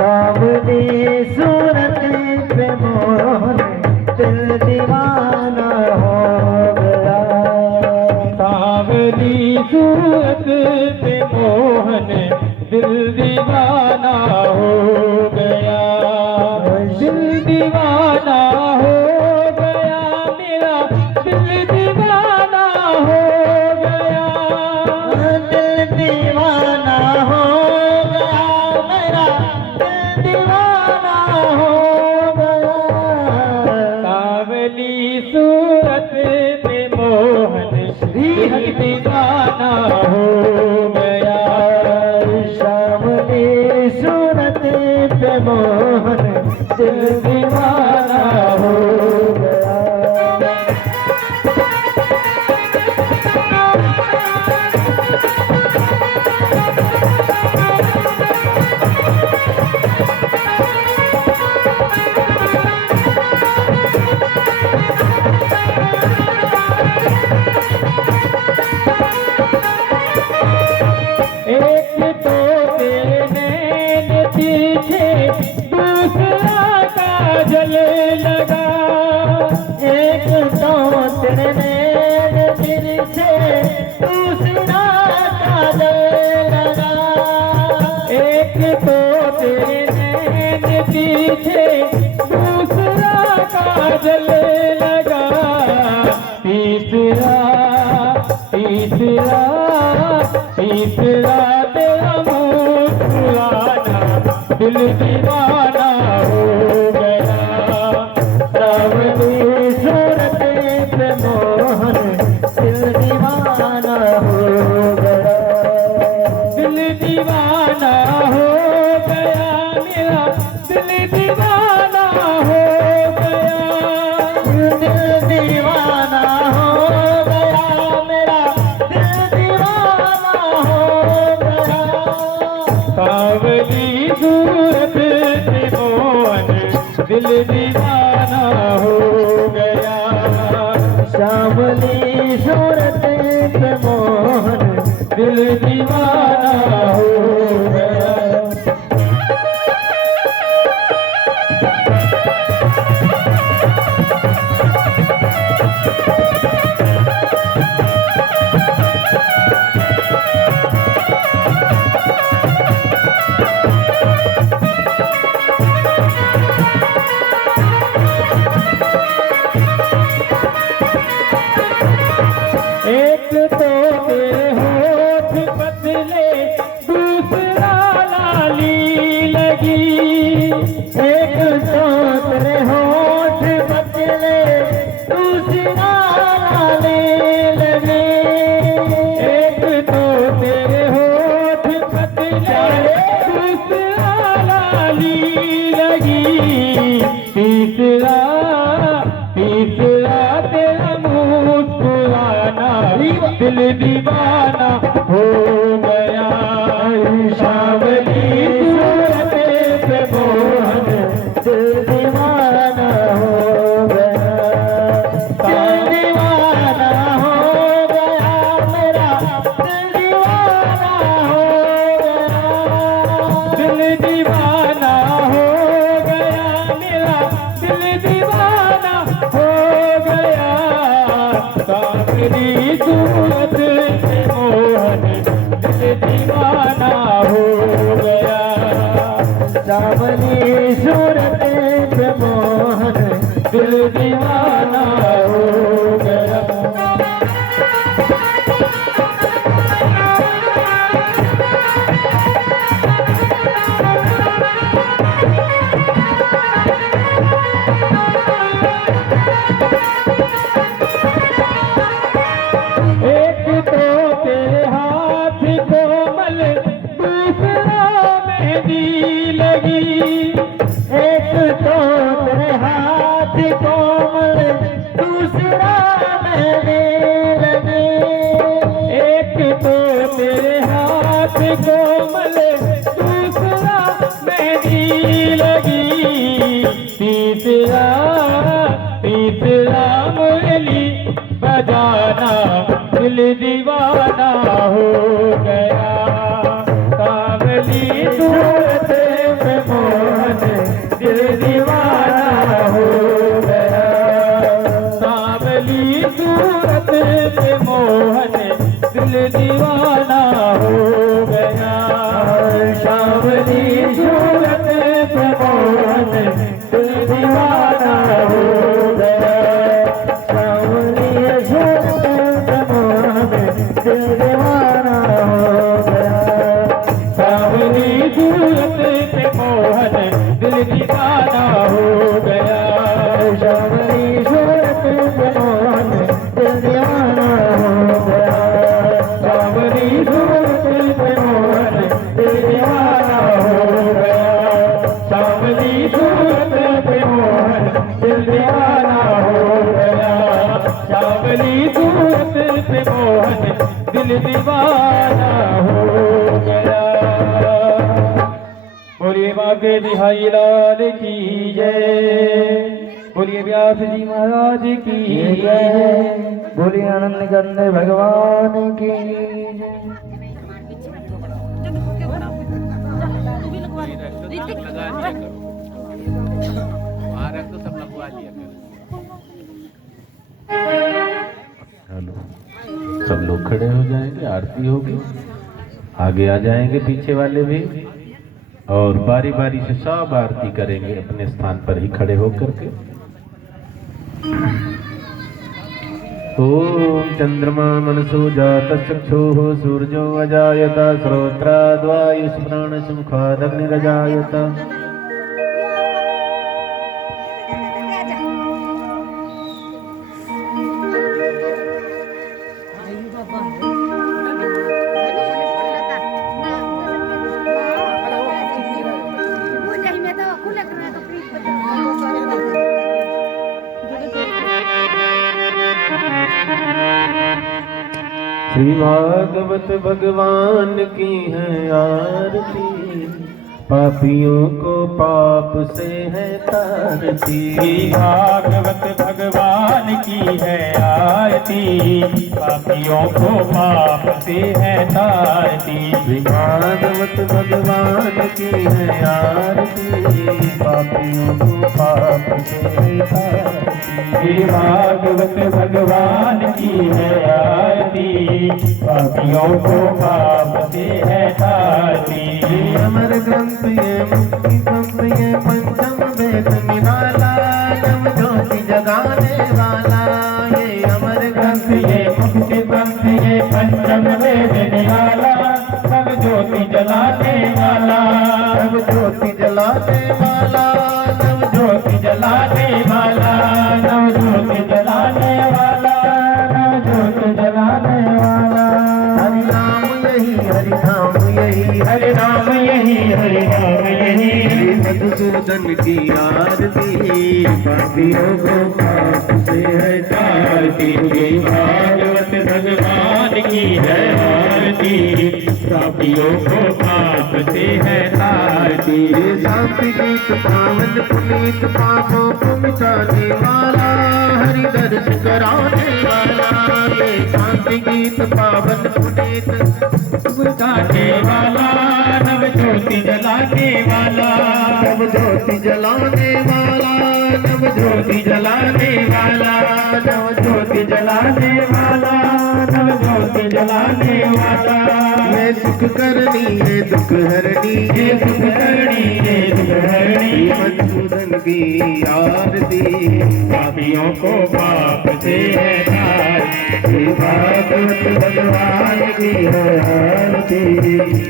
सावली सूरत पे मोहन दिल दीवाना हो गया। सावली सूरत पे मोहन दिल दीवाना हो गया। दिल दीवाना हो गया मेरा, दिल दीवाना हो गया। दिल दीवाना हो गया मेरा, दिल दीवाना हो गया। सावली सूरत पे मोहन दिल दीवाना हो गया। सावली सूरत पे मोहन दिल दीवाना हो गया। एक तो तेरे नैन पीछे दूसरा काजल लगा। एक तो तेरे नैन पीछे दूसरा काजल लगा। एक तो तेरे नैन पीछे दूसरा काजल लगा। तीसरा तीसरा तीसरा तेरा मुस्कुराना दिल दीवाना हो गया। सावली सूरत पे मोहन दिल दीवाना हो गया। दिल दीवाना हो गया मेरा, दिल दीवाना हो गया। दिल दीवाना हो गया मेरा, दिल दीवाना हो गया। सावली सूरत पे मोहन दिल दीवाना हो गया। सावली सूरत पे मोहन दिल दीवाना हो गया। एक तो तेरे होठ पतले, दूसरा लाली लगी। एक तो तेरे होठ पतले, दूसरा लाले लगे। एक तो तेरे होठ पतले, दूसरा लाली लगी। तीसरा तीसरा तेरा मुस्कुराना दिल दीवाना हो गया। सावली सूरत पे मोहन दिल दीवाना हो गया। दिल दीवाना हो गया मेरा, दिल दीवाना हो गया। दिल दीवाना हो गया मेरा, दिल दीवाना हो गया। सावली सूरत पे मोहन दिल दीवाना हो गया। सावली सूरत पे मोहन दिल दीवाना हो गया। एक तो तेरे हाथ कोमल, दूसरा मेहंदी लगी। एक तो तेरे हाथ कोमल, दूसरा मेहंदी लगी। एक तो तेरे हाथ कोमल, दूसरा मेहंदी लगी। तीसरा तीसरा मुरली बजाना दिल दीवाना हो गया। सावली सूरत पे मोहन दीवाना हो गया। सावली सूरत पे मोहन दिल दीवाना हो गया। सावली सूरत पे मोहन दिल दीवाना हो गया। सावली सूरत पे मोहन दिल दीवाना हो गया। सावली सूरत पे मोहन दिल दीवाना हो गया। बोलिए बागे बिहारी लाल की जय। बोलिए व्यास जी महाराज की जय। बोलिए आनंद कंद भगवान की हेलो, सब लोग खड़े हो जाएंगे, आरती होगी, आगे आ जाएंगे पीछे वाले भी, और बारी बारी से सब आरती करेंगे अपने स्थान पर ही खड़े होकर के। ओम चंद्रमा मनसो जात चक्षुः सूर्यो अजायत श्रोत्राद्वायुष्प्राणस्य मुखादग्निरजायत। श्री भागवत भगवान की है आरती, पापियों को पाप से है तारती। श्री भागवत भगवान की है आरती, पापियों को पाप से है तारती। श्री भागवत भगवान की है आरती, पापियों को पाप से है तारती। श्री भागवत भगवान की है आरती, पापियों को पाप से है तारती। अमर ग्रंथ ये मुक्ति ग्रंथ ये पंचम वेद निराला, नव ज्योति जगाने वाला। ये अमर ग्रंथ ये मुक्ति ग्रंथ ये पंचम वेद निराला, सब ज्योति जलाने वाला। नव ज्योति जलाने वाला, नव ज्योति जलाने वाला। नव ज्योति जलाने वाला। नव ज्योति जलाने वाला। हरि नाम यही, हरि नाम यही, हरि नाम यही, हरि नाम यही। मधुसूदन की आरती, पापियों को पाप से है तारती। भागवत भगवान की है आरती, पापियों को पाप से है तारती। शांति गीत पावन पुनीत पापों को मिटाने वाला, हरि दर्श कराने वाला। ये शांति गीत पावन पुनीत बुझाने वाला, नव ज्योति जलाने वाला। नव ज्योति जलाने वाला, नव ज्योति जलाने वाला। नव ज्योति जलाने वाला। नव ज्योति जलाने वाला। ये सुख करनी है दुख हरनी, ये सुख करनी ये दुख हरनी। मधुसूदन की आरती, पापियों को पाप से है तारती। भागवत भगवान की है आरती,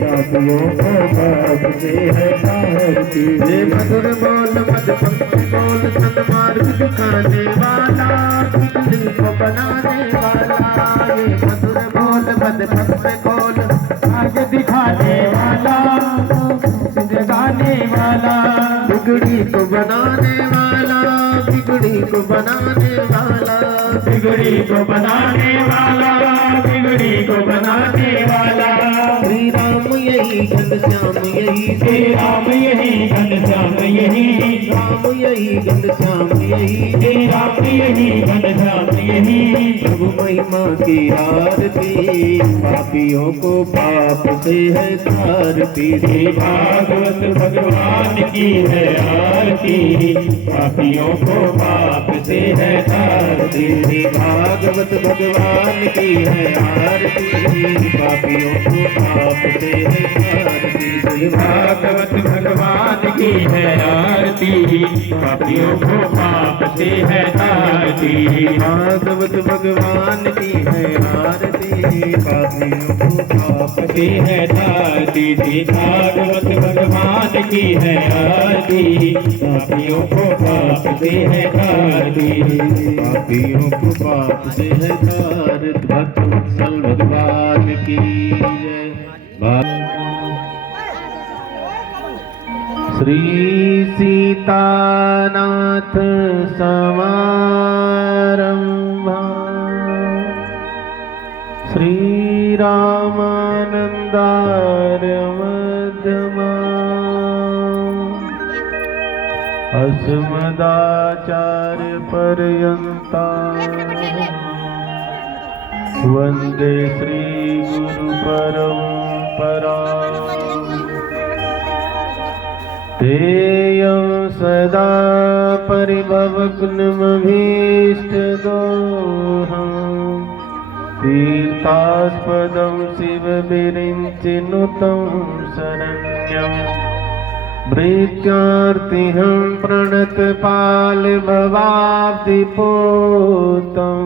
पापियों को पाप से है तारती। ये मधुर बोल मद पंक्ति बोल सन्मार्ग दिखाने वाला, बिगड़ी को बनाने वाला। ये मधुर बोल मद पंक्ति बोल आग दिखाने वाला, जगाने वाला। बिगड़ी को बनाने वाला, बिगड़ी को बनाने वाला। बिगड़ी को बनाने वाला। बिगड़ी को बनाने वाला। श्री राम यही घनश्याम यही, श्री राम यही घनश्याम यही। राम यही घनश्याम यही, श्री राम यही घनश्याम यही। प्रभु महिमा की आरती, पापियों को पाप से है तारती। श्री भागवत भगवान की है आरती, पापियों को पाप से है तारती। श्री भागवत भगवान की है आरती, पापियों को पाप से है तारती। श्री भागवत भगवान की है आरती, पापियों को पाप से है तारती। भागवत भगवान की है आरती, पापियों को पाप की है दादी दी भागवत भगवान की है आरती पापियों को पाप से है दादी पापियों को पाप से है तार भक्त वत्सल भगवान की जय। श्री सीतानाथ समारंभा श्री रामानंदार्य मध्यमा अस्मदाचार्य पर्यंता वंदे श्री गुरु परंपरा तेयं सदा परिभवग्नमभीष्टदोहम् तीर्थास्पदं शिवविरिञ्चिनुतं शरण्यं भृत्यार्तिहं प्रणतपालभवाब्धिपोतं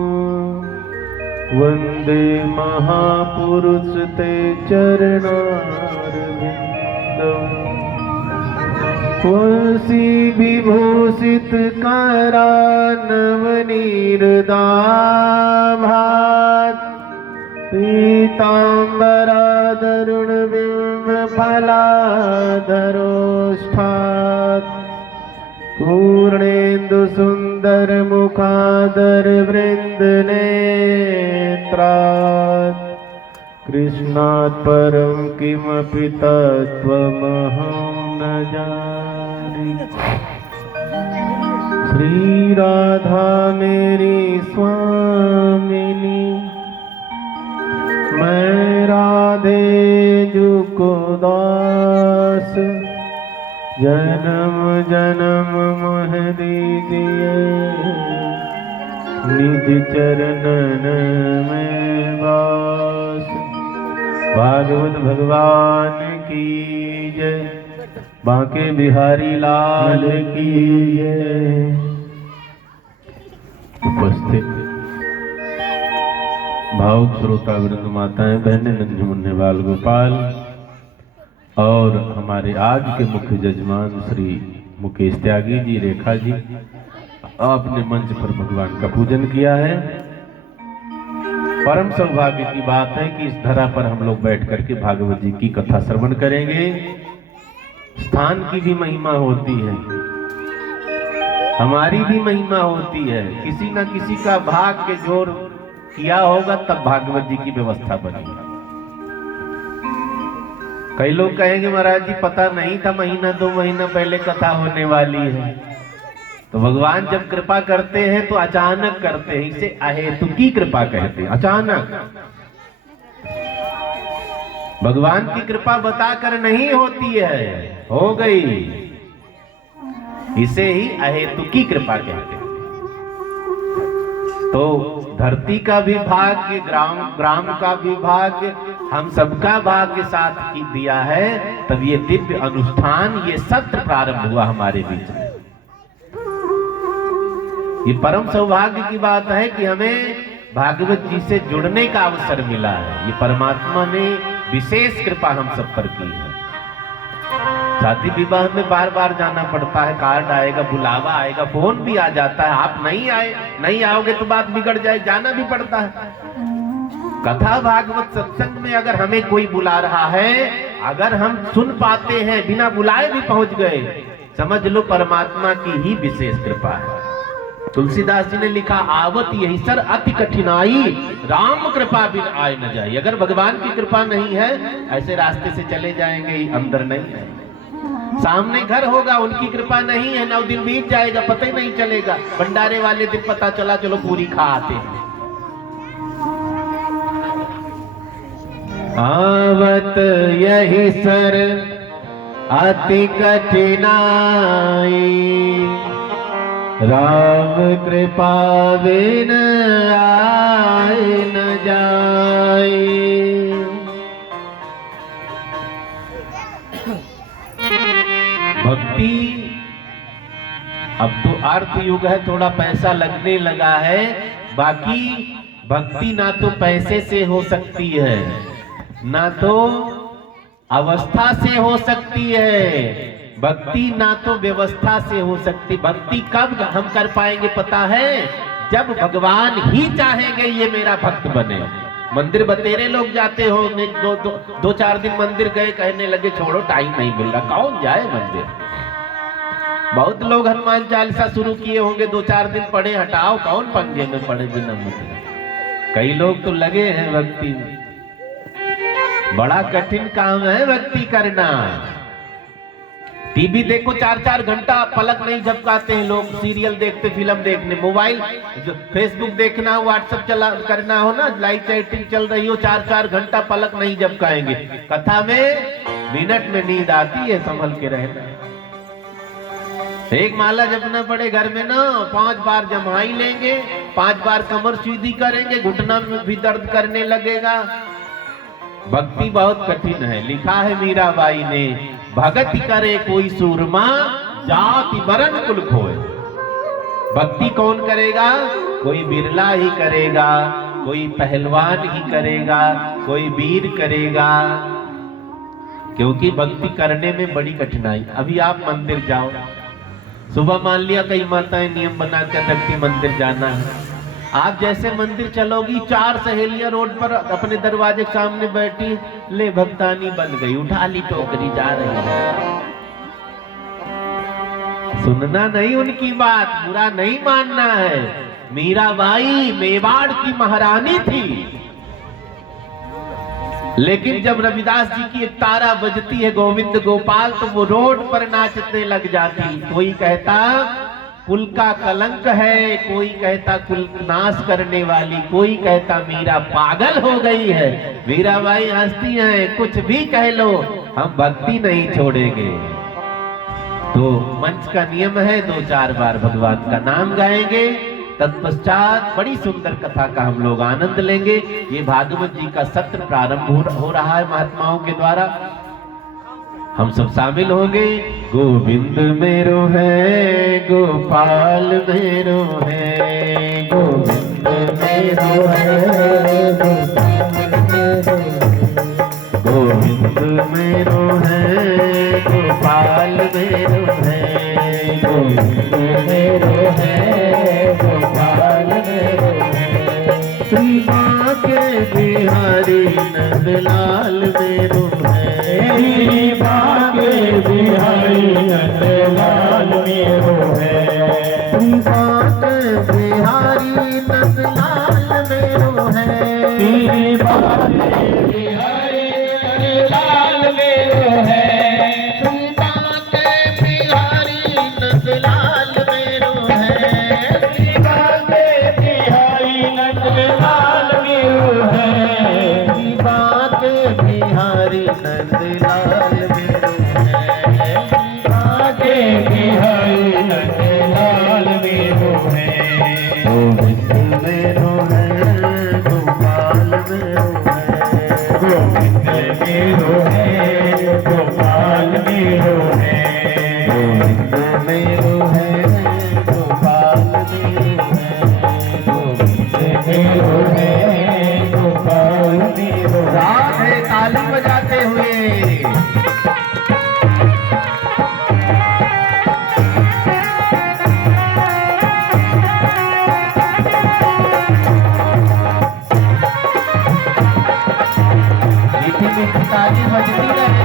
वन्दे महापुरुष ते चरणारविन्दम् तुलसी विभूषित करानवनीरदाभात पीताम्बरादरुण बिंब फलाधरोष्ठात् पूर्णेन्दु सुंदर मुखादर वृंद नेत्रात् कृष्णात् परं किमपि तत्त्वमहं न जाने। श्री राधा मेरी स्वामिनी मैं राधे जू को दास जन्म जन्म मोह दीजिए निज चरणन में वास। भागवत भगवान की जय। बांके बिहारी लाल की जय। उपस्थित भावुक श्रोता वृंद, माताएं, बहनें, नन्हे मुन्ने बाल गोपाल और हमारे आज के मुख्य जजमान श्री मुकेश त्यागी जी, रेखा जी, आपने मंच पर भगवान का पूजन किया है। परम सौभाग्य की बात है कि इस धरा पर हम लोग बैठ करके भागवत जी की कथा श्रवण करेंगे। स्थान की भी महिमा होती है, हमारी भी महिमा होती है। किसी न किसी का भाग्य जोर किया होगा तब भागवत जी की व्यवस्था बनी। कई लोग कहेंगे महाराज जी पता नहीं था, महीना 2 महीना पहले कथा होने वाली है। तो भगवान जब कृपा करते हैं तो अचानक करते हैं, इसे अहेतुकी कृपा कहते हैं। अचानक भगवान की कृपा बताकर नहीं होती है, हो गई, इसे ही अहेतुकी कृपा कहते हैं। तो धरती का भी भाग्य, ग्राम का भी भाग्य, हम सबका भाग्य साथ की दिया है, तब ये दिव्य अनुष्ठान, ये सत्र प्रारंभ हुआ हमारे बीच में। ये परम सौभाग्य की बात है कि हमें भागवत जी से जुड़ने का अवसर मिला है। ये परमात्मा ने विशेष कृपा हम सब पर की है। शादी विवाह में बार बार जाना पड़ता है, कार्ड आएगा, बुलावा आएगा, फोन भी आ जाता है, आप नहीं आए, नहीं आओगे तो बात बिगड़ जाए, जाना भी पड़ता है। कथा भागवत सत्संग में अगर हमें कोई बुला रहा है, अगर हम सुन पाते हैं, बिना बुलाए भी पहुंच गए, समझ लो परमात्मा की ही विशेष कृपा है। तुलसीदास जी ने लिखा, आवत यही सर अति कठिनाई, राम कृपा बिन आए न जाए। अगर भगवान की कृपा नहीं है, ऐसे रास्ते से चले जाएंगे, अंदर नहीं है। सामने घर होगा, उनकी कृपा नहीं है, 9 दिन बीत जाएगा, पता ही नहीं चलेगा। भंडारे वाले दिन पता चला, चलो पूरी खा आते हैं। आवत यही सर अति कठिनाई, राम कृपा बिन आए न जाए। भक्ति अब तो अर्थ युग है, थोड़ा पैसा लगने लगा है, बाकी भक्ति ना तो पैसे से हो सकती है, ना तो अवस्था से हो सकती है, भक्ति ना तो व्यवस्था से हो सकती। भक्ति कब हम कर पाएंगे पता है? जब भगवान ही चाहेंगे ये मेरा भक्त बने। मंदिर बतेरे लोग जाते हो, दो चार दिन मंदिर गए, कहने लगे छोड़ो टाइम नहीं मिल रहा, कौन जाए मंदिर। बहुत लोग हनुमान चालीसा शुरू किए होंगे, 2-4 दिन पढ़े, हटाओ कौन पंजे में पड़े बिना मतलब। कई लोग तो लगे हैं भक्ति में, बड़ा कठिन काम है भक्ति करना। टीवी देखो 4-4 घंटा पलक नहीं झपकाते हैं लोग, सीरियल देखते, फिल्म देखने, मोबाइल फेसबुक देखना हो, व्हाट्सएप चला करना हो ना, लाइव चैटिंग चल रही हो, 4-4 घंटा पलक नहीं झपकाएंगे। कथा में मिनट में नींद आती है, संभल के रहना। एक माला जपना पड़े घर में ना, 5 बार जमाई लेंगे, 5 बार कमर सीधी करेंगे, घुटना में भी दर्द करने लगेगा। भक्ति बहुत कठिन है। लिखा है मीराबाई ने, भगति करे कोई सूरमा, जाति वरण कुल खोए। भक्ति कौन करेगा? कोई बिरला ही करेगा, कोई पहलवान ही करेगा, कोई वीर करेगा, क्योंकि भक्ति करने में बड़ी कठिनाई। अभी आप मंदिर जाओ, सुबह मान लिया कई माताएं नियम बना कर रखती मंदिर जाना है, आप जैसे मंदिर चलोगी, 4 सहेलियां रोड पर अपने दरवाजे के सामने बैठी, ले भक्तानी बन गई, उठा ली टोकरी जा रही है। सुनना नहीं उनकी बात, बुरा नहीं मानना है। मीराबाई मेवाड़ की महारानी थी, लेकिन जब रविदास जी की एक तारा बजती है गोविंद गोपाल, तो वो रोड पर नाचने लग जाती। कोई कहता कुल का कलंक है, कोई कहता कुल नाश करने वाली, कोई कहता मीरा पागल हो गई है। मीराबाई हंसती हैं, कुछ भी कह लो हम भक्ति नहीं छोड़ेंगे। तो मंच का नियम है, 2-4 बार भगवान का नाम गाएंगे, तत्पश्चात बड़ी सुंदर कथा का हम लोग आनंद लेंगे। ये भागवत जी का सत्र प्रारंभ हो रहा है महात्माओं के द्वारा, हम सब शामिल होंगे। गोविंद मेरो है, गोपाल मेरो है, गोविंद मेरो है, गोविंद मेरो है, गोपाल मेरो है, गोविंद मेरो है, गोपाल मेरो है, श्री माँ के बिहारी नंदलाल मेरो है, श्री माँ के बिहारी नंदलाल मेरो है, श्री माँ के बिहारी नंदलाल मेरो है, श्री माँ के बिहारी नंदलाल मेरो है, श्री माँ के बिहारी नंदलाल मेरो है, श्री माँ के बिहारी नंदलाल मेरो है, श्री माँ के बिहारी नंदलाल मेरो है, माँ के बिहारी नंदलाल मेरो है, गोविंद मेरो है, गोपाल मेरो है, गोविंद मेरो है, गोपाल मेरो है, गोविंद मेरो है, गोपाल मेरो है, गोविंद मेरो है, गोपाल मेरो है। रात है ताली बजाते हुए ताली बजती रहे।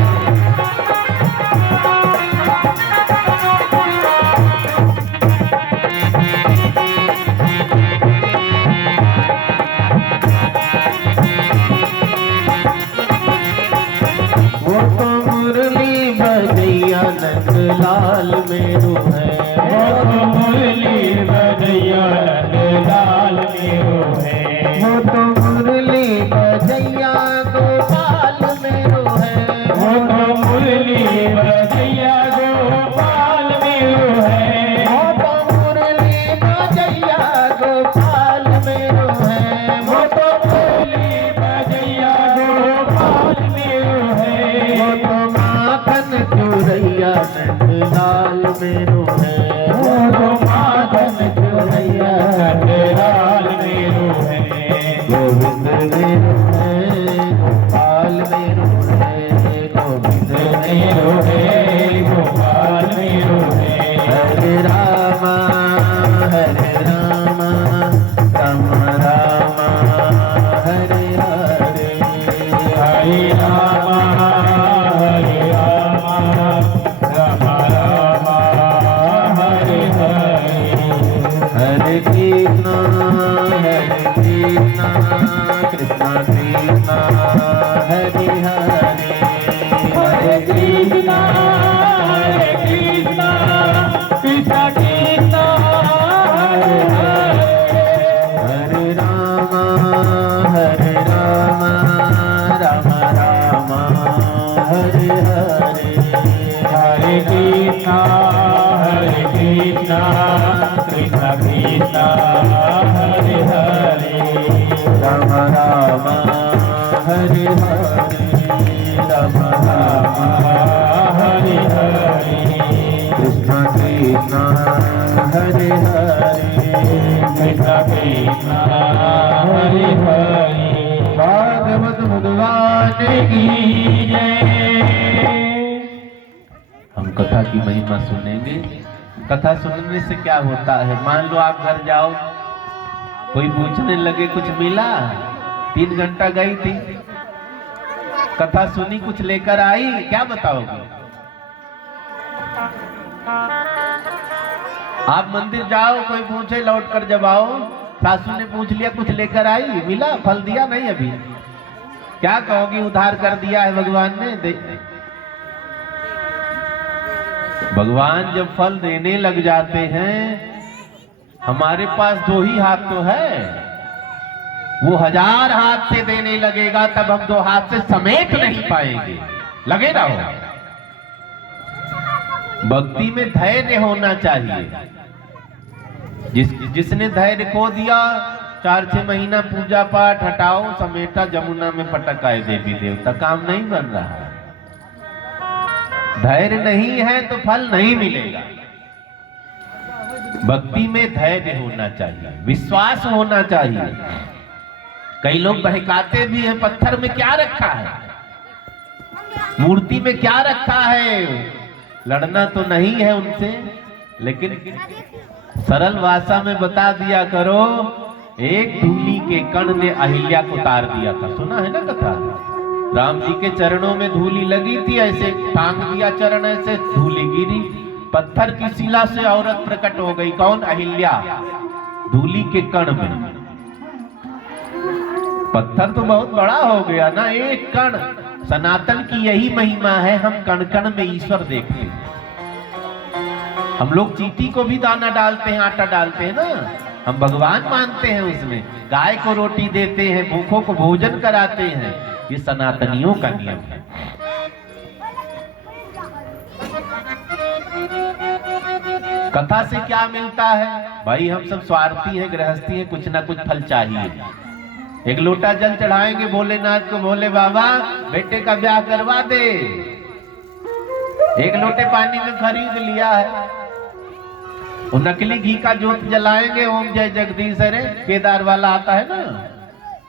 वो तो मुरली बजैया नंदलाल मेरो है, वो तो मुरली बजैया नंदलाल मेरो है, वो तो मुरली बजैया गोपाल मेरो है, वो तो मुरली बजैया गोपाल मेरो है, वो तो मुरली बजैया गोपाल मेरो है, वो तो मुरली बजैया गोपाल मेरो है, वो तो माखन चोरैया नंदलाल मेरो है, वो तो माखन चोरैया नंदलाल मेरो है, कृष्ण कृष्ण हरे हरे राम राम राम हरे हरे हरे कृष्ण कृष्ण कृष्ण हरे हरे राम राम हरे हरे राम राम हरे हरे कृष्ण कृष्ण हरे हरे कृष्ण कृष्ण हरे हरे भागवत भगवान की हम कथा की महिमा सुनेंगे। कथा सुनने से क्या होता है, मान लो आप घर जाओ, कोई पूछने लगे कुछ मिला, 3 घंटा गई थी, कथा सुनी, कुछ लेकर आई, क्या बताओगे? आप मंदिर जाओ, कोई पूछे, लौट कर जब आओ, सासू ने पूछ लिया कुछ लेकर आई, मिला, फल दिया नहीं अभी, क्या कहोगी? उद्धार कर दिया है भगवान ने। भगवान जब फल देने लग जाते हैं, हमारे पास 2 ही हाथ तो है, वो 1000 हाथ से देने लगेगा तब हम 2 हाथ से समेट नहीं पाएंगे, लगे ना हो। भक्ति में धैर्य होना चाहिए। जिसने धैर्य खो दिया, 4-6 महीना पूजा पाठ हटाओ, समेटा, जमुना में पटक आए देवी देवता, काम नहीं बन रहा है। धैर्य नहीं है तो फल नहीं मिलेगा। भक्ति में धैर्य होना चाहिए, विश्वास होना चाहिए। कई लोग बहकाते भी हैं, पत्थर में क्या रखा है, मूर्ति में क्या रखा है। लड़ना तो नहीं है उनसे, लेकिन सरल भाषा में बता दिया करो। एक धूली के कण ने अहिल्या को उतार दिया था, सुना है ना कथा? राम जी के चरणों में धूली लगी थी, ऐसे टांग दिया चरण, ऐसे धूली गिरी, पत्थर की शिला से औरत प्रकट हो गई। कौन? अहिल्या, धूली के कण में। पत्थर तो बहुत बड़ा हो गया ना, एक कण। सनातन की यही महिमा है, हम कण कण में ईश्वर देखते हैं। हम लोग चींटी को भी दाना डालते हैं, आटा डालते हैं ना, हम भगवान मानते हैं उसमें। गाय को रोटी देते हैं, भूखों को भोजन कराते हैं, ये सनातनियों का नियम है। कथा से क्या मिलता है भाई? हम सब स्वार्थी हैं, गृहस्थी हैं, कुछ ना कुछ फल चाहिए। एक लोटा जल चढ़ाएंगे भोलेनाथ को, भोले बाबा बेटे का ब्याह करवा दे। एक लोटे पानी में खरीद लिया है, वो नकली घी का जोत जलाएंगे, ओम जय जगदीश हरे, केदार वाला आता है ना,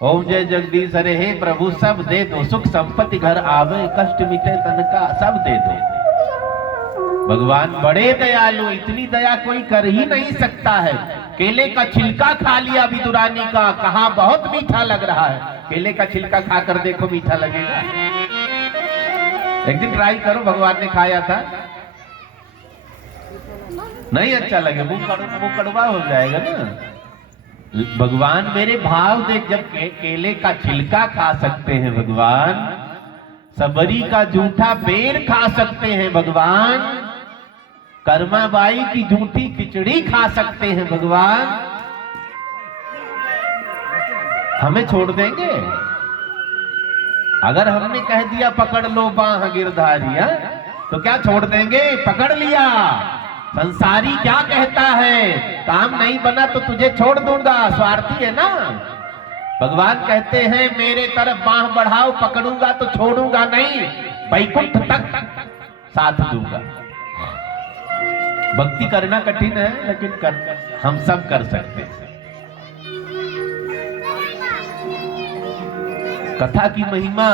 ओम जय जगदीश हरे, हे प्रभु सब दे दो, सुख संपत्ति घर आवे, कष्ट मिटे तन का, सब दे दो। भगवान बड़े दयालु, इतनी दया कोई कर ही नहीं सकता है। केले का छिलका खा लिया विदुरानी का, कहा बहुत मीठा लग रहा है। केले का छिलका खाकर देखो, मीठा लगेगा? एक दिन ट्राई करो, भगवान ने खाया था, नहीं अच्छा लगे, मुंह कड़वा हो जाएगा ना। भगवान मेरे भाव देख, जब केले का छिलका खा सकते हैं भगवान, सबरी का जूठा बेर खा सकते हैं भगवान, कर्माबाई की जूठी खिचड़ी खा सकते हैं भगवान, हमें छोड़ देंगे? अगर हमने कह दिया पकड़ लो बाह गिरधारिया, तो क्या छोड़ देंगे? पकड़ लिया। संसारी क्या कहता है, काम नहीं बना तो तुझे छोड़ दूंगा, स्वार्थी है ना। भगवान कहते हैं मेरे तरफ बाह बढ़ाओ, पकड़ूंगा तो छोड़ूंगा नहीं, वैकुंठ तक साथ दूंगा। भक्ति करना कठिन है, लेकिन हम सब कर सकते हैं। कथा की महिमा,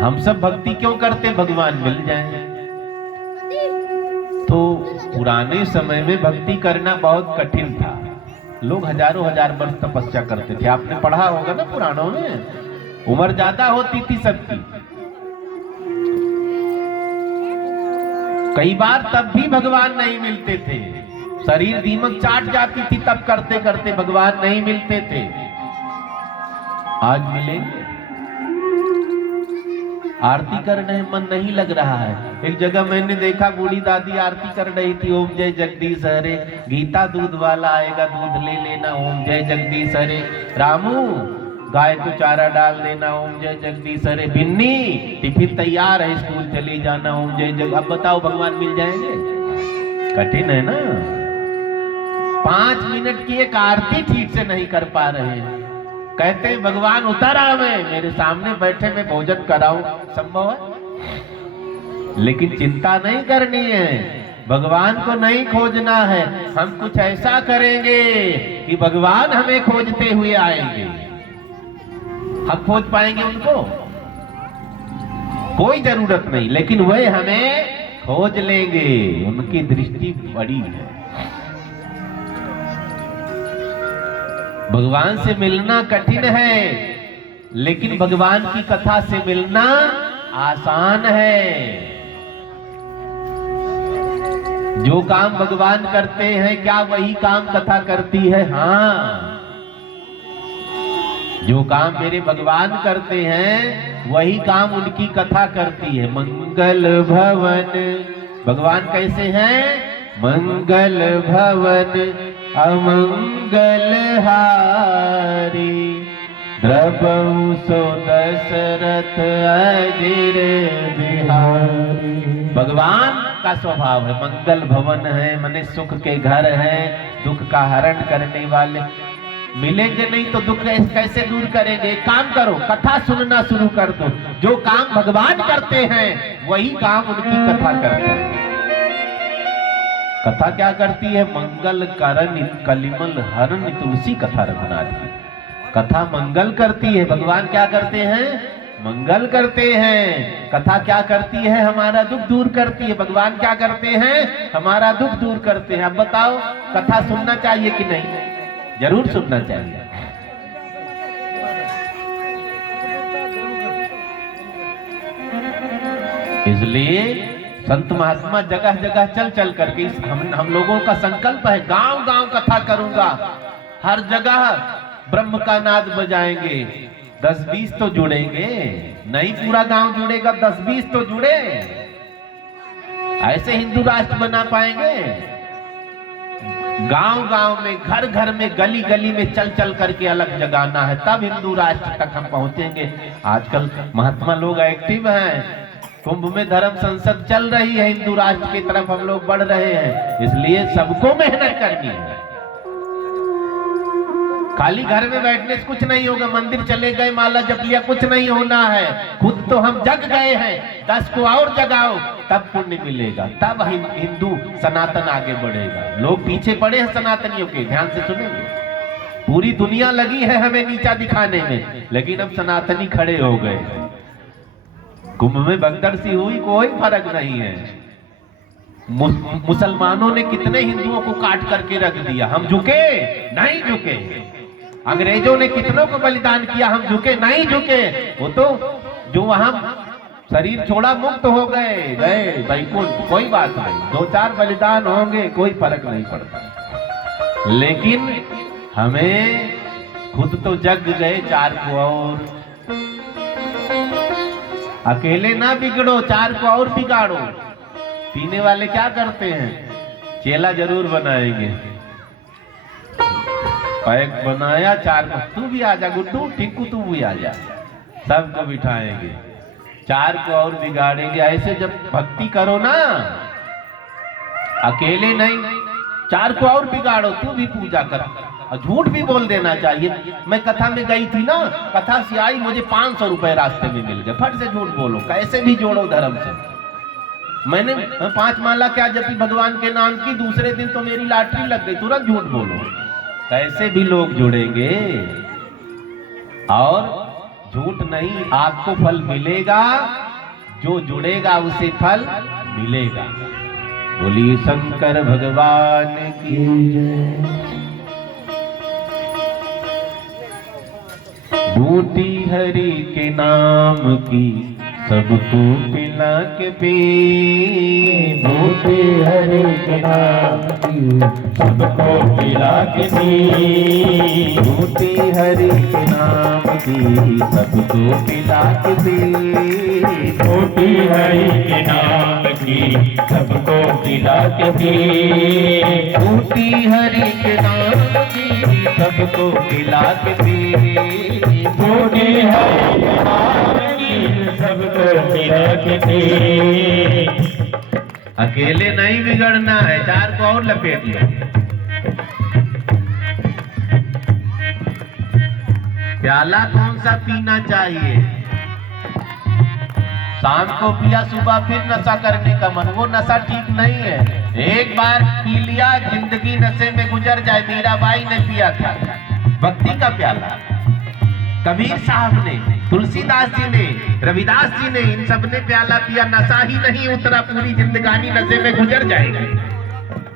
हम सब भक्ति क्यों करते? भगवान मिल जाए। तो पुराने समय में भक्ति करना बहुत कठिन था, लोग हजारों हजार वर्ष तपस्या करते थे। आपने पढ़ा होगा ना पुराणों में, उम्र ज्यादा होती थी सबकी। कई बार तब भी भगवान नहीं मिलते थे, शरीर दीमक चाट जाती थी, तब करते करते भगवान नहीं मिलते थे। आज मिलेंगे, आरती करने मन नहीं लग रहा है, एक जगह मैंने देखा बूढ़ी दादी आरती कर रही थी, ओम जय जगदीश हरे। गीता दूध वाला आएगा, दूध ले लेना, ओम जय जगदीश हरे। रामू गाय को चारा डाल देना, ओम जय जगदीश हरे। बिन्नी टिफिन तैयार है, स्कूल चली जाना, ओम जय जग। अब बताओ भगवान मिल जाएंगे? कठिन है ना। 5 मिनट की एक आरती ठीक से नहीं कर पा रहे हैं। कहते हैं भगवान उतर आवे, मेरे सामने बैठे मैं भोजन कराऊं, संभव है? लेकिन चिंता नहीं करनी है, भगवान को नहीं खोजना है। हम कुछ ऐसा करेंगे कि भगवान हमें खोजते हुए आएंगे। हम खोज पाएंगे उनको? कोई जरूरत नहीं, लेकिन वे हमें खोज लेंगे। उनकी दृष्टि बड़ी है। भगवान से मिलना कठिन है, लेकिन भगवान की कथा से मिलना आसान है। जो काम भगवान करते हैं, क्या वही काम कथा करती है? हाँ, जो काम मेरे भगवान करते हैं वही काम उनकी कथा करती है। मंगल भवन, भगवान कैसे हैं? मंगल भवन अमंगल हारी, द्रवहु सो दशरथ अजिर बिहारी। भगवान का स्वभाव है मंगल भवन है, मने सुख के घर है, दुख का हरण करने वाले। मिलेंगे नहीं तो दुख कैसे दूर करेंगे? एक काम करो, कथा सुनना शुरू कर दो। जो काम भगवान करते हैं वही काम उनकी कथा करते हैं। कथा क्या करती है? मंगल करण कलिमल हरण, तुलसी कथा रघुनाथ की कथा मंगल करती है। भगवान क्या करते हैं? मंगल करते हैं। कथा क्या करती है? हमारा दुख दूर करती है। भगवान क्या करते हैं? हमारा दुख दूर करते हैं। अब बताओ, कथा सुनना चाहिए कि नहीं? जरूर सुनना चाहिए। इसलिए संत महात्मा जगह जगह चल चल करके हम लोगों का संकल्प है, गांव गांव कथा करूंगा, हर जगह ब्रह्म का नाद बजाएंगे। 10-20 तो जुड़ेंगे, नहीं पूरा गांव जुड़ेगा, 10-20 तो जुड़े। ऐसे हिंदू राष्ट्र बना पाएंगे? गांव गांव में, घर घर में, गली गली में चल चल करके अलग जगाना है, तब हिंदू राष्ट्र तक हम पहुंचेंगे। आजकल महात्मा लोग एक्टिव हैं, कुंभ में धर्म संसद चल रही है, हिंदू राष्ट्र की तरफ हम लोग बढ़ रहे हैं। इसलिए सबको मेहनत करनी है। खाली घर में बैठने से कुछ नहीं होगा। मंदिर चले गए, माला जप लिया, कुछ नहीं होना है। खुद तो हम जग गए हैं, 10 को और जगाओ, तब पुण्य मिलेगा, तब हिंदू सनातन आगे बढ़ेगा। लोग पीछे पड़े हैं सनातनियों के, ध्यान से सुनेंगे। पूरी दुनिया लगी है हमें नीचा दिखाने में, लेकिन अब सनातनी खड़े हो गए। कुंभ में भगदड़ सी हुई, कोई फर्क नहीं है। मुसलमानों ने कितने हिंदुओं को काट करके रख दिया, हम झुके नहीं झुके। अंग्रेजों ने कितनों को बलिदान किया, हम झुके नहीं झुके। वो तो जो वहां शरीर छोड़ा मुक्त हो गए वैकुंठ, कोई बात नहीं। 2-4 बलिदान होंगे, कोई फर्क नहीं पड़ता। लेकिन हमें खुद तो जग गए, 4 को और। अकेले ना बिगड़ो, 4 को और बिगाड़ो। पीने वाले क्या करते हैं? चेला जरूर बनाएंगे। पैक बनाया, 4 को, तू भी आजा गुड्डू, टिक्कू तू भी आजा, सबको बिठाएंगे, 4 को और बिगाड़ेंगे। ऐसे जब भक्ति करो ना, अकेले नहीं, 4 को और बिगाड़ो, तू भी पूजा कर। और झूठ भी बोल देना चाहिए। मैं कथा में गई थी ना, कथा से आई, मुझे 500 रुपए रास्ते में मिल गए। फट से झूठ बोलो, कैसे भी जोड़ो धर्म से। मैंने 5 माला क्या जपी भगवान के नाम की, दूसरे दिन तो मेरी लॉटरी लग गई, तुरंत झूठ बोलो। कैसे भी लोग जुड़ेंगे, और झूठ नहीं, आपको फल मिलेगा, जो जुड़ेगा उसे फल मिलेगा। बोलिए शंकर भगवान की जय। बूटी हरि के नाम की सबको पिला के पी, बूटी हरि हरि के नाम की सबको पिला के दी, झूठी हरि के नाम की सबको पिला के दी, छोटी हरि के नाम की सबको पिला के दी, झूठी हरि के नाम की सबको पिला के दी, छोटी हरि के नाम की सबको पिला के दी। अकेले नहीं बिगड़ना है, चार को और लपेट लो। प्याला कौन सा पीना चाहिए? शाम को पिया, सुबह फिर नशा करने का मन, वो नशा ठीक नहीं है। एक बार पी लिया, जिंदगी नशे में गुजर जाए। मीराबाई ने पिया था भक्ति का प्याला, कबीर साहब ने, तुलसीदास जी ने, रविदास जी ने, इन सब ने प्याला पिया, नशा ही नहीं उतरा, पूरी जिंदगानी नशे में गुजर जाएगी।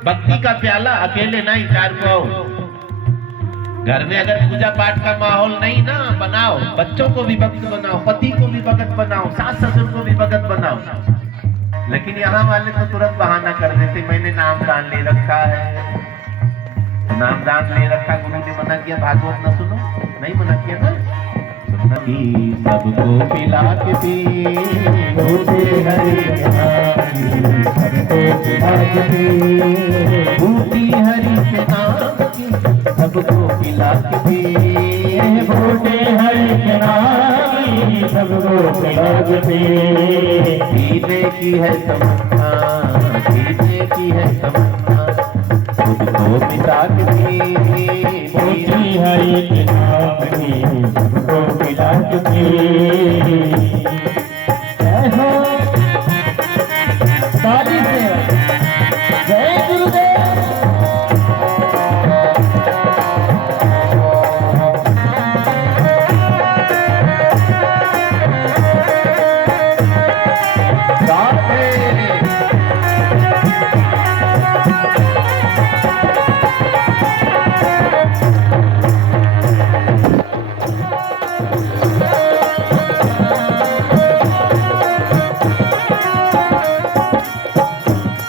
भक्ति का प्याला अकेले नहीं, चार को। घर में अगर पूजा पाठ का माहौल नहीं ना बनाओ, बच्चों को भी भक्त बनाओ, पति को भी भगत बनाओ, सास ससुर को भी भगत बनाओ। लेकिन यहाँ वाले तो तुरंत बहाना कर देते, मैंने नामदान ले रखा है। नामदान ले रखा, गुरु ने मना किया, भागवत न सुनो, नहीं मना किया ना। सबको पिला के दी, झूठे हरि के नाम की सबको पिला के दी, झूठी हरि के नाम की सबको पिला के दी, छोटे हरि के नाम की सबको पिला के दी। पीने की है तमन्ना, पीने की है तमन्ना, खुद को मिटा के दी, छोटी हरि के नाम की सबको पिला के दी। ऐसा शादी से जय गुरुदेव।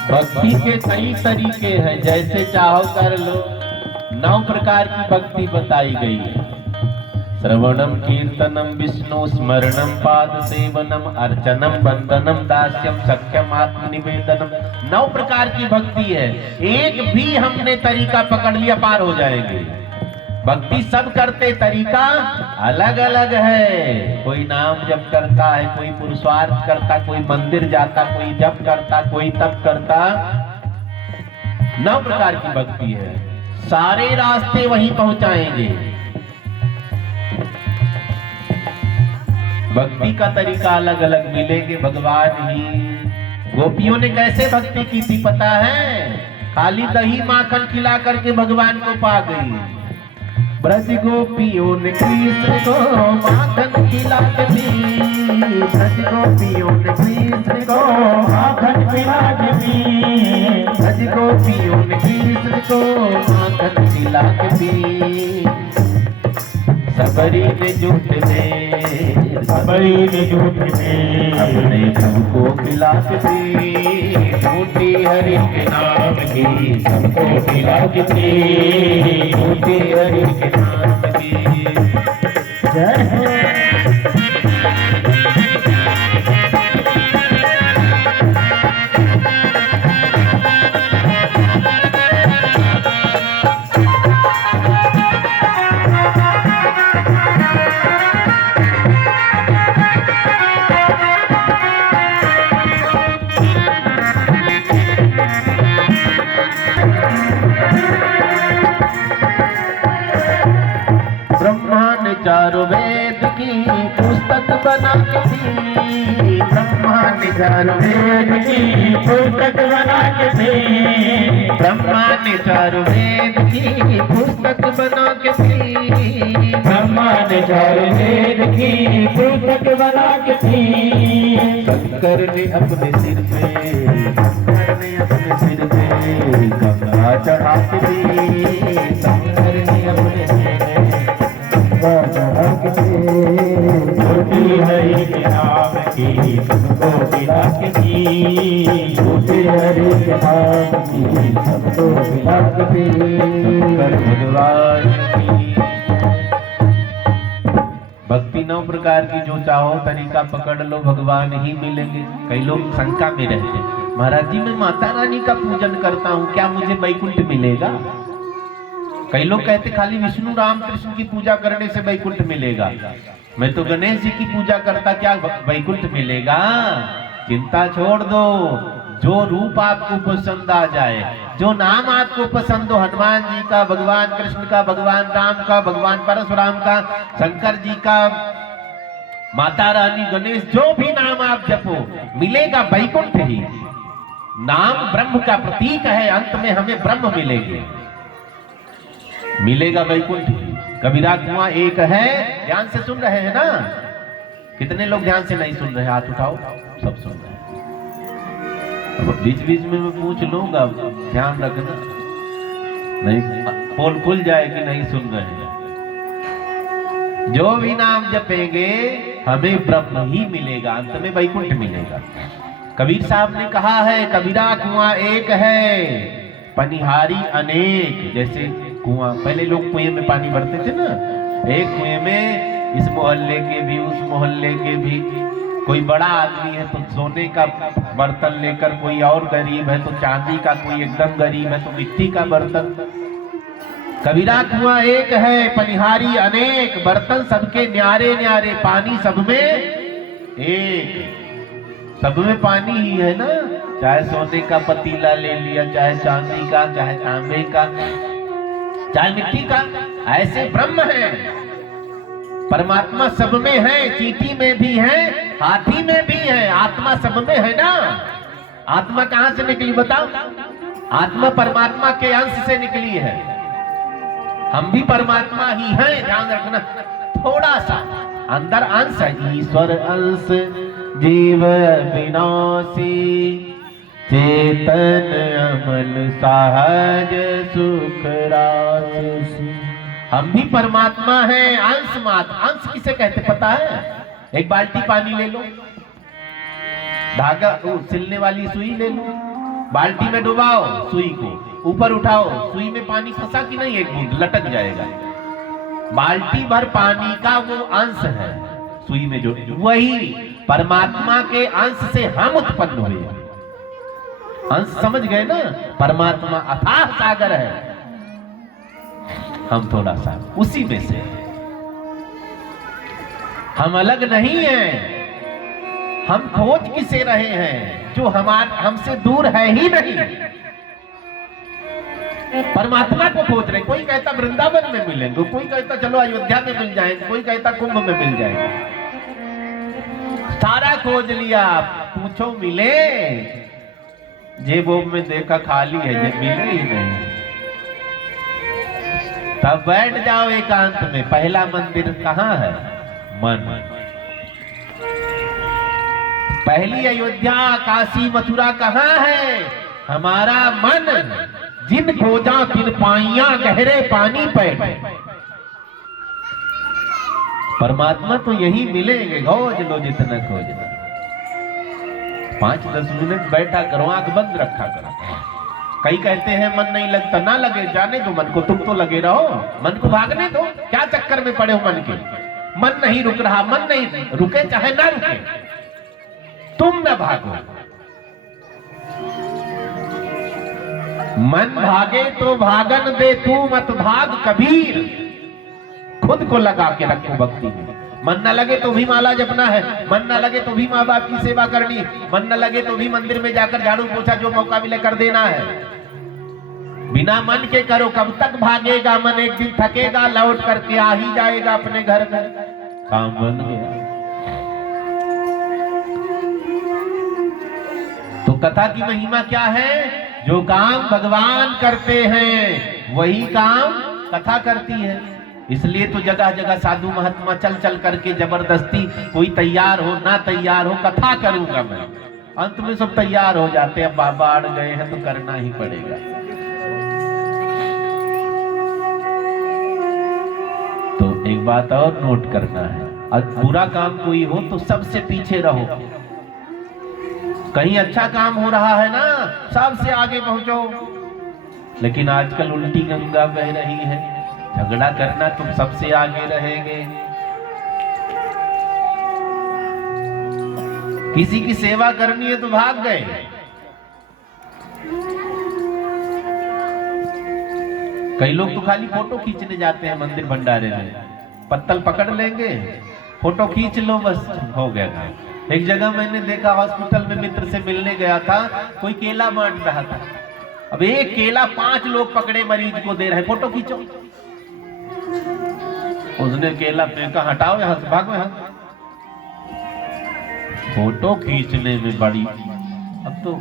भक्ति के कई तरीके हैं, जैसे चाहो कर लो। 9 प्रकार की भक्ति बताई गई है। श्रवणम कीर्तनम विष्णु स्मरणम पाद सेवनम अर्चनम वंदनम दास्यम सख्यम आत्मनिवेदनम। 9 प्रकार की भक्ति है। एक भी हमने तरीका पकड़ लिया पार हो जाएंगे। भक्ति सब करते, तरीका अलग अलग है। कोई नाम जप करता है, कोई पुरुषार्थ करता, कोई मंदिर जाता, कोई जप करता, कोई तप करता। 9 प्रकार की भक्ति है, सारे रास्ते वहीं पहुंचाएंगे। भक्ति का तरीका अलग अलग मिलेंगे। भगवान ही, गोपियों ने कैसे भक्ति की थी पता है? खाली दही माखन खिला करके भगवान को पा गई। ब्रज गोपियों ने कृष्ण को माखन खिला के दी, ब्रज गोपियों ने कृष्ण को माखन पिला के दी, ब्रज गोपियों ने कृष्ण को माखन खिला के दी। सबरी ने झूठ में, सबरी ने झूठ में अपने सबको खिला के दी, झूठी हरि के नाम की सबको खिला के दी, झूठी हरि के नाम की। जय हो। चारों वेद की पुस्तक बना के दी, ब्रह्मा ने चारों वेद की पुस्तक बना के दी, ब्रह्मा ने चारों वेद की पुस्तक बना के दी, ब्रह्मा ने चारों वेद की पुस्तक बना के दी। शंकर ने अपने सिर पे, शंकर ने अपने सिर पे गंगा चढ़ा के दी, शंकर ने अपने सिर पे छोटी हरि के नाम की सबको पिला के दी, श्री हरि के नाम की सबको बिलाकती। शंकर भगवान की भक्ति 9 प्रकार की, जो चाहो तरीका पकड़ लो, भगवान ही मिलेंगे। कई लोग शंका में रहते, महाराज जी मैं माता रानी का पूजन करता हूँ, क्या मुझे वैकुंठ मिलेगा? कई लोग कहते खाली विष्णु राम कृष्ण की पूजा करने से वैकुंठ मिलेगा। मैं तो गणेश जी की पूजा करता, क्या वैकुंठ मिलेगा? चिंता छोड़ दो, जो रूप आपको पसंद आ जाए, जो नाम आपको पसंद हो, हनुमान जी का, भगवान कृष्ण का, भगवान राम का, भगवान परशुराम का, शंकर जी का, माता रानी, गणेश, जो भी नाम आप जपो मिलेगा वैकुंठ ही। नाम ब्रह्म का प्रतीक है, अंत में हमें ब्रह्म मिलेंगे, मिलेगा वैकुंठ ही। कबीरा कुआं एक है, ध्यान से सुन रहे हैं ना? कितने लोग ध्यान से नहीं सुन रहे? हाथ उठाओ, सब सुन रहे हैं। अब बीच बीच में मैं पूछ लूंगा, ध्यान रखना, नहीं पोल खुल जाएगी, नहीं सुन रहे हैं। जो भी नाम जपेंगे हमें ब्रह्म ही मिलेगा, अंत में वैकुंठ मिलेगा। कबीर साहब ने कहा है, कबीरा कुआं एक है, पनिहारी अनेक। जैसे कुआं, पहले लोग कुएं में पानी भरते थे ना, एक कुएं में इस मोहल्ले के भी, उस मोहल्ले के भी, कोई बड़ा आदमी है तो सोने का बर्तन लेकर, कोई और गरीब है तो चांदी का, कोई एकदम गरीब है तो मिट्टी का बर्तन। कबीरा कुआं एक है, पनिहारी अनेक, बर्तन सबके न्यारे न्यारे, पानी सब में एक। सब में पानी ही है ना, चाहे सोने का पतीला ले लिया, चाहे चांदी का, चाहे तांबे का, चाहे मिट्टी का। ऐसे ब्रह्म है, परमात्मा सब में है, चींटी में भी है, हाथी में भी है, आत्मा सब में है ना। आत्मा कहां से निकली बताओ? आत्मा परमात्मा के अंश से निकली है, हम भी परमात्मा ही हैं, ध्यान रखना। थोड़ा सा अंदर अंश है, ईश्वर अंश जीव विनाशी, चेतन अमल सहज सुख राशि। हम भी परमात्मा हैं, अंश मात्र। अंश किसे कहते पता है? एक बाल्टी पानी ले लो, धागा सिलने वाली सुई ले लो, बाल्टी में डुबाओ, सुई को ऊपर उठाओ, सुई में पानी फंसा कि नहीं, एक बूंद लटक जाएगा। बाल्टी भर पानी का वो अंश है सुई में, जो वही परमात्मा के अंश से हम उत्पन्न हुए। अंश समझ गए ना? परमात्मा अथाह सागर है, हम थोड़ा सा उसी में से। हम अलग नहीं हैं, हम खोज किसे रहे हैं जो हमसे दूर है ही नहीं। परमात्मा को खोज रहे। कोई कहता वृंदावन में मिलेंगे, कोई कहता चलो अयोध्या में मिल जाएंगे, कोई कहता कुंभ में मिल जाएंगे। सारा खोज लिया, पूछो मिले? जेबों में देखा खाली है, ये मिले ही नहीं। तब बैठ जाओ एकांत में। पहला मंदिर कहाँ है? मन। पहली अयोध्या, काशी, मथुरा कहाँ है? हमारा मन। जिन खोजा तिन पाइया, गहरे पानी पैठ। परमात्मा तो यही मिलेंगे, खोज लो जितना खोजना। 5-10 मिनट बैठा करो, आंख बंद रखा करो। कई कहते हैं मन नहीं लगता, ना लगे, जाने दो मन को, तुम तो लगे रहो। मन को भागने दो, क्या चक्कर में पड़े हो मन के? मन नहीं रुक रहा, मन नहीं रुके चाहे ना रुके, तुम न भागो। मन भागे तो भागन दे, तू मत भाग कबीर। खुद को लगा के रखो भक्ति में। मन न लगे तो भी माला जपना है, मन न लगे तो भी माँ बाप की सेवा करनी है, मन न लगे तो भी मंदिर में जाकर झाड़ू पोछा जो मौका मिले कर देना है। बिना मन के करो, कब तक भागेगा मन? एक दिन थकेगा, लौट करके आ ही जाएगा अपने घर। काम बन गया। तो कथा की महिमा क्या है? जो काम भगवान करते हैं वही काम कथा करती है। इसलिए तो जगह जगह साधु महात्मा चल चल करके जबरदस्ती, कोई तैयार हो ना तैयार हो, कथा करूंगा मैं। अंत में सब तैयार हो जाते हैं, अब बाबा अड़ गए हैं तो करना ही पड़ेगा। तो एक बात और नोट करना है, बुरा काम कोई हो तो सबसे पीछे रहो। कहीं अच्छा काम हो रहा है ना, सबसे आगे पहुंचो। लेकिन आजकल उल्टी गंगा बह रही है, झगड़ा करना तुम सबसे आगे रहेंगे। किसी की सेवा करनी है तो भाग गए। कई लोग तो खाली फोटो खींचने जाते हैं मंदिर भंडारे में, पत्तल पकड़ लेंगे, फोटो खींच लो, बस हो गया। एक जगह मैंने देखा, हॉस्पिटल में मित्र से मिलने गया था, कोई केला बांट रहा था। अब एक केला 5 लोग पकड़े मरीज को दे रहे, फोटो खींचो। उसने केला फेंका, हटाओ यहां से, भागो यहां। फोटो खींचने में बड़ी, अब तो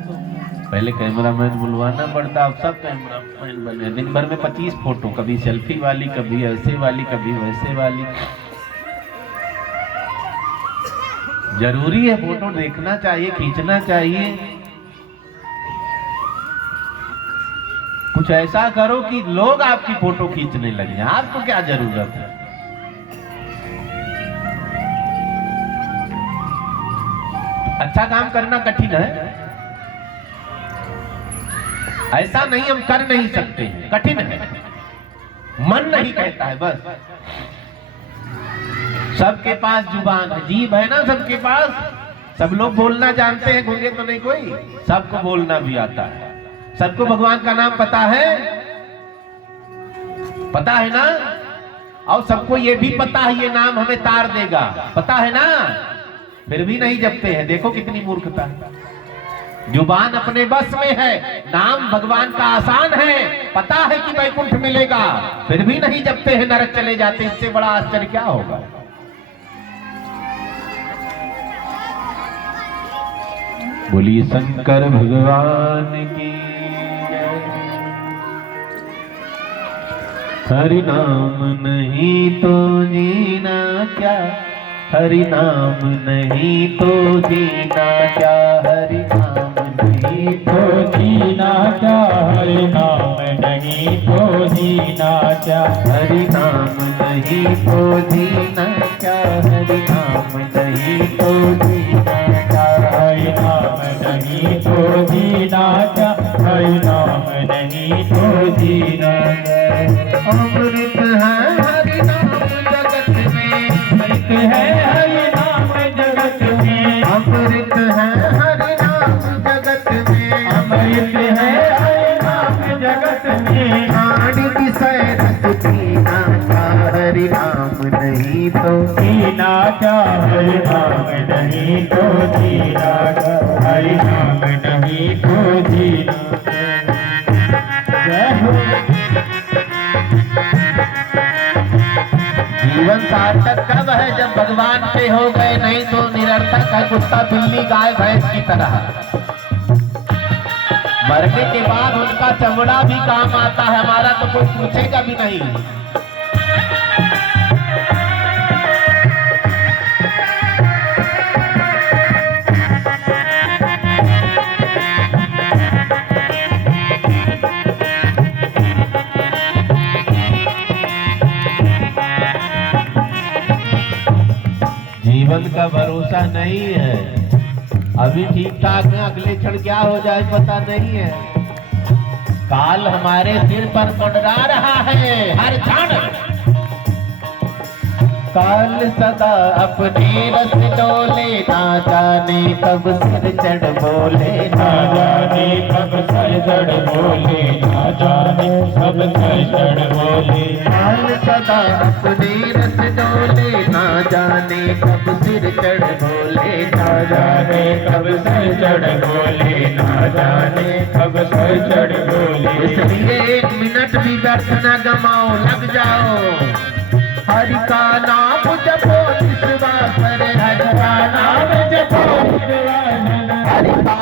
पहले कैमरामैन बुलवाना पड़ता, अब सब कैमरामैन बने। दिन भर में 25 फोटो, कभी सेल्फी वाली, कभी ऐसे वाली, कभी वैसे वाली। जरूरी है, फोटो देखना चाहिए, खींचना चाहिए। कुछ ऐसा करो कि लोग आपकी फोटो खींचने लगे, आपको क्या जरूरत है। अच्छा काम करना कठिन है, ऐसा नहीं हम कर नहीं सकते हैं, कठिन है, मन नहीं कहता है बस। सबके पास जुबान है, जीभ है ना सबके पास, सब लोग बोलना जानते हैं, गूंगे तो नहीं कोई, सबको बोलना भी आता है। सबको भगवान का नाम पता है, पता है ना, और सबको ये भी पता है ये नाम हमें तार देगा, पता है ना, फिर भी नहीं जपते हैं। देखो कितनी मूर्खता है। जुबान अपने बस में है, नाम भगवान का आसान है, पता है कि वैकुंठ मिलेगा, फिर भी नहीं जपते हैं, नरक चले जाते। इससे बड़ा आश्चर्य क्या होगा। बोलिए शंकर भगवान की जय। हरि नाम नहीं तो जीना क्या, हरि नाम नहीं तो जीना क्या, हरि नाम नहीं तो जीना क्या, हरि नाम नहीं तो जीना क्या, हरि नाम नहीं तो जीना क्या, हरि नाम नहीं तो जीना क्या, हरि नाम नहीं तो जीना क्या, हरि नाम नहीं तो जीना क्या। अमृत है हरि नाम जगत में, अमृत है हरि नाम जगत में, अमृत है हरि नाम जगत में, अमृत है हरि नाम जगत में। खाड़ी दिशा रस पीना क्या, हरि नाम नहीं तो जीना क्या, हरि नाम नहीं तो जीना क्या, हरि नाम नहीं तो जीना। जय हो। जीवन सार्थक कब है, जब भगवान पे हो गए, नहीं तो निरर्थक है, कुत्ता बिल्ली गाय भैंस की तरह। मरने के बाद उनका चमड़ा भी काम आता है, हमारा तो कोई पूछेगा भी नहीं। जीवन का भरोसा नहीं है, अभी ठीक ठाक है, अगले क्षण क्या हो जाए पता नहीं है। काल हमारे सिर पर मंडरा रहा है हर क्षण, काल सदा अपने रस डोले, ना जाने कब सिर चढ़ बोले, ना जाने कब सिर चढ़ बोले, ना जाने कब सिर चढ़ बोले। काल सदा अपने रस डोले, ना जाने कब सिर चढ़ बोले, ना जाने कब सिर चढ़ बोले, ना जाने कब सिर चढ़ बोले। इसलिए 1 मिनट भी व्यर्थ न गमाओ, लग जाओ। हरि का नाम जपो, विश्वास करे, हरि का नाम जपो, हरि का